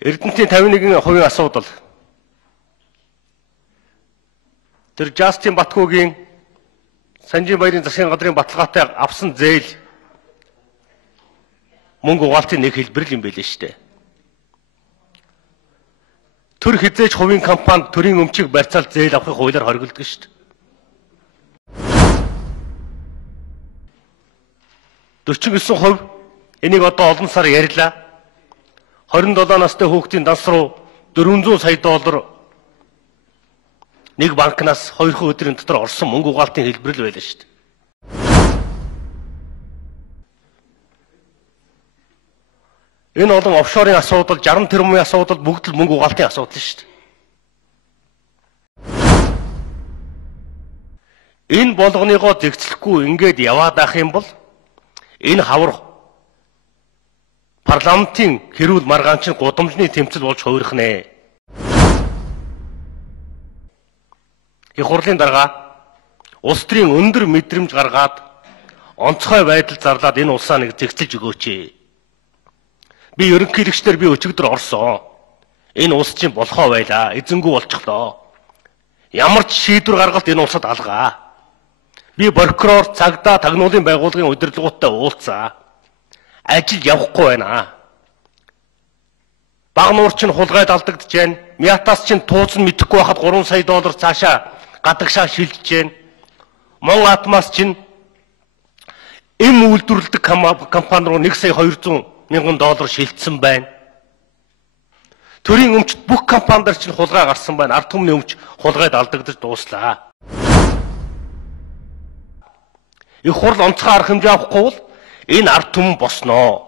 Эрдэнэтийн 51% асуудал. Тэр Жастин Батгуугийн Санжин баярын засгийн газрын баталгаатай авсан зээл мөнгө угаалтын нэг хэлбэр л юм байл шүү дээ. Төр хизээч хувийн компанид төрийн өмчийг барьцаал зээл авахыг хуулиар хориглодог шүү дээ. 49% энийг одоо олон сар ярьлаа. 27 настай хүүхдийн данс руу 400 сая доллар нэг банкнаас 2 өдрийн дотор орсон мөнгө угаалтын хэлбэр л байлаа шүү дээ. Энэ олон офшорын асуудал, 60 тэрбумын асуудал бүгд л мөнгө угаалтын асуудал шүү дээ. Энэ болгоныгоо зэгцлэхгүй ингээд яваад ах юм бол энэ хавар парламентын хэрүүл маргаан чинь гудамжны тэмцэл болж хувирах нэ. Их хурлын дарга улс төрийн өндөр мэдрэмж гаргаад онцгой байдал зарлаад энэ улсаа нэг зэгцэлж өгөөч. Би ерөнхийлөгчдөр би өчигдөр орсон. Энэ улс чинь болохоо байлаа. Эзэнгүү болчихлоо. Ямар ч шийдвэр гаргалт энэ улсад алгаа. Би прокурор, цагдаа, тагнуулын байгууллагын удирдлагуудтай уулзаа. Ажил явахгүй байна. Баг нуур чинь хулгайд алдагдж байна. Мятаас чинь тууцан мэдэхгүй байхад 3 сая доллар цаашаа гадагшаа шилжиж байна. Мон атмаас чинь эм үйлдвэрлэдэг компани руу 1 сая 200 мянган доллар шилжсэн байна. Төрийн өмчт бүх компанидар чинь хулгай гарсан байна. Ард түмний өмч хулгайд алдагдаж дууслаа. Их хурл онцгой арга хэмжээ авахгүй бол энэ ард түмэн босноо.